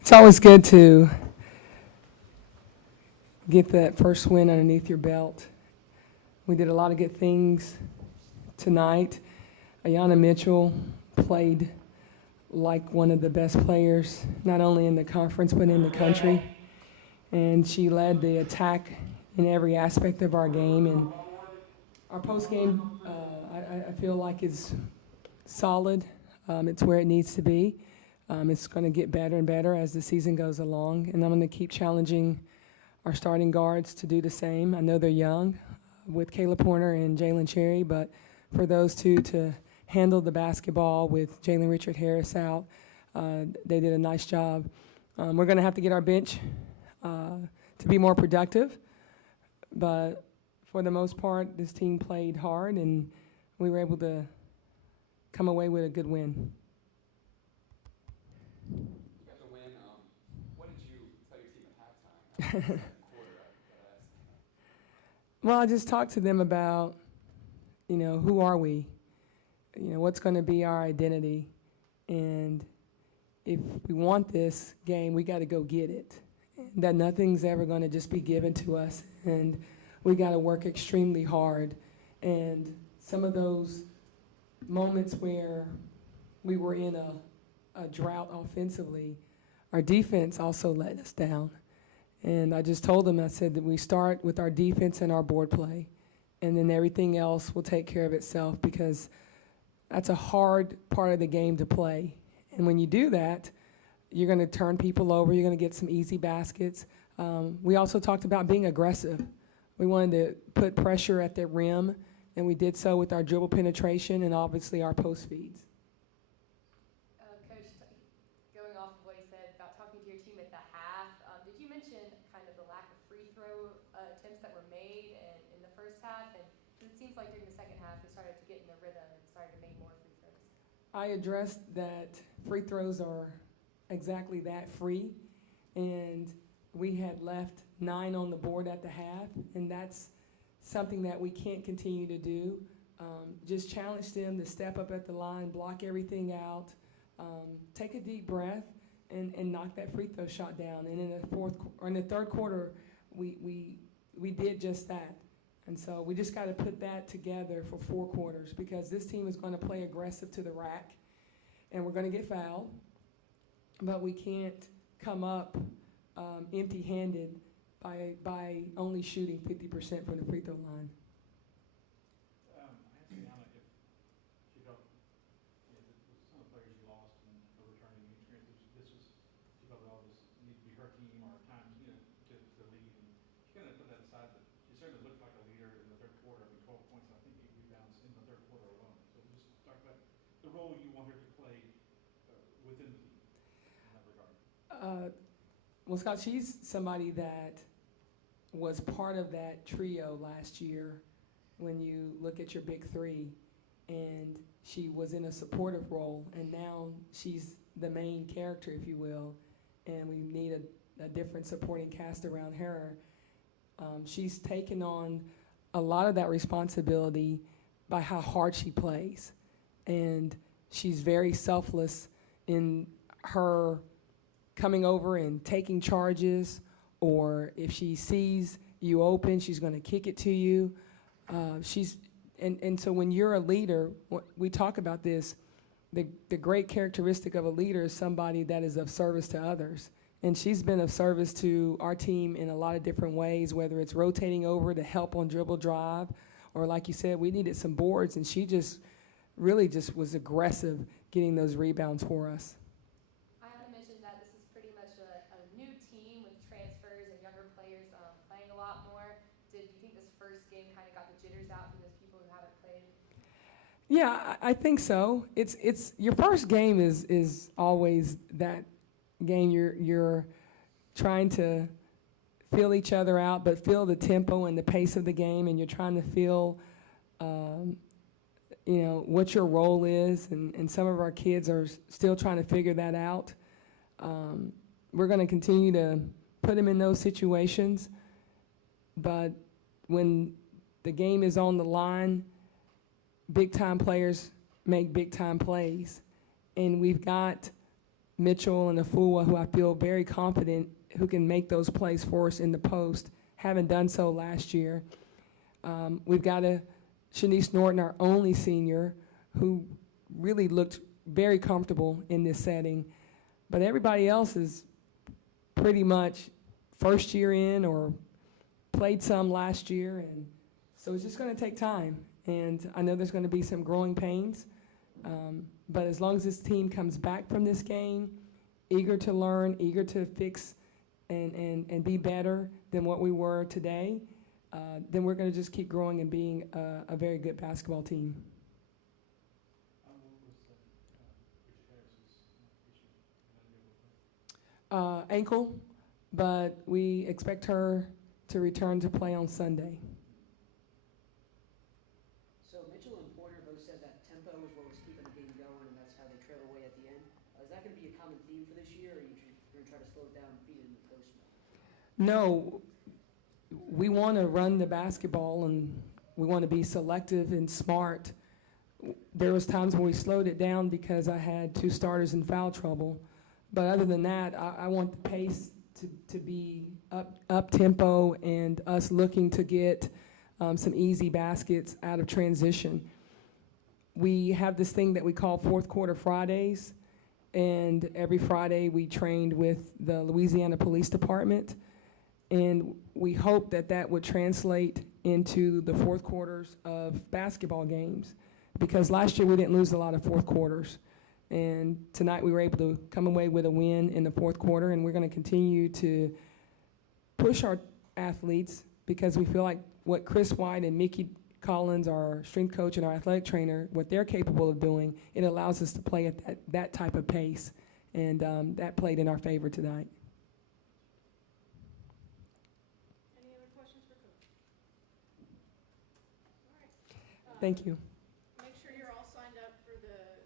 It's always good to get that first win underneath your belt. We did a lot of good things tonight. Ayanna Mitchell played like one of the best players, not only in the conference but in the country. And she led the attack in every aspect of our game. And our post game, I feel like is solid. It's where it needs to be. It's going to get better and better as the season goes along, and I'm going to keep challenging our starting guards to do the same. I know they're young with Kayla Porter and Jalen Cherry, but for those two to handle the basketball with Jalen Richard Harris out, they did a nice job. We're going to have to get our bench to be more productive, but for the most part, this team played hard, and we were able to come away with a good win. You got the win. What did you tell your team at halftime? Well, I just talked to them about, who are we? What's going to be our identity? And if we want this game, we got to go get it. That nothing's ever going to just be given to us, and we got to work extremely hard. And some of those moments where we were in a drought offensively, our defense also let us down. And I just told them, I said that we start with our defense and our board play, and then everything else will take care of itself, because that's a hard part of the game to play. And when you do that, you're going to turn people over, you're going to get some easy baskets. We also talked about being aggressive. We wanted to put pressure at the rim, and we did so with our dribble penetration and obviously our post feeds. Coach, going off of what he said about talking to your team at the half, did you mention kind of the lack of free throw attempts that were made in the first half? And it seems like during the second half, they started to get in the rhythm and started to make more free throws. I addressed that free throws are exactly that, free, and we had left 9 on the board at the half, and that's something that we can't continue to do. Just challenge them to step up at the line, block everything out, take a deep breath, and knock that free throw shot down. And in the third quarter, we did just that. And so we just got to put that together for 4 quarters, because this team is going to play aggressive to the rack, and we're going to get fouled, but we can't come up empty-handed by only shooting 50% from the free throw line. I asked Ayanna if she felt, some of the players you lost and the returning experiences, she felt all this need to be her team, or at times, to lead. And she kind of put that aside, but she certainly looked like a leader in the third quarter. 12 points, and I think 8 rebounds in the third quarter alone. So just talk about the role you want her to play within the team in that regard. Well, Scott, she's somebody that was part of that trio last year when you look at your big three, and she was in a supportive role, and now she's the main character, if you will, and we need a different supporting cast around her. She's taken on a lot of that responsibility by how hard she plays, and she's very selfless in her coming over and taking charges, or if she sees you open, she's going to kick it to you. And so when you're a leader, we talk about this, the great characteristic of a leader is somebody that is of service to others. And she's been of service to our team in a lot of different ways, whether it's rotating over to help on dribble drive, or like you said, we needed some boards, and she just really just was aggressive getting those rebounds for us. Yeah, I think so. It's your first game is always that game. You're trying to feel each other out, but feel the tempo and the pace of the game, and you're trying to feel, what your role is. And some of our kids are still trying to figure that out. We're going to continue to put them in those situations, but when the game is on the line, big-time players make big-time plays. And we've got Mitchell and Afua, who I feel very confident who can make those plays for us in the post, haven't done so last year. We've got Shanice Norton, our only senior, who really looked very comfortable in this setting. But everybody else is pretty much first year in or played some last year, and so it's just going to take time. And I know there's going to be some growing pains, but as long as this team comes back from this game, eager to learn, eager to fix and be better than what we were today, then we're going to just keep growing and being a very good basketball team. Ankle, but we expect her to return to play on Sunday. So Mitchell and Porter both said that tempo is what was keeping the game going, and that's how they trail away at the end. Is that going to be a common theme for this year, or are you going to try to slow it down and feed it in the post? No, we want to run the basketball, and we want to be selective and smart. There was times when we slowed it down because I had 2 starters in foul trouble. But other than that, I want the pace to be up tempo and us looking to get some easy baskets out of transition. We have this thing that we call fourth quarter Fridays, and every Friday we trained with the Louisiana Police Department, and we hope that that would translate into the fourth quarters of basketball games, because last year we didn't lose a lot of fourth quarters. And tonight we were able to come away with a win in the fourth quarter, and we're going to continue to push our athletes because we feel like what Chris White and Nikki Collins, our strength coach and our athletic trainer, what they're capable of doing, it allows us to play at that type of pace, and that played in our favor tonight. Any other questions for Coach? All right. Thank you.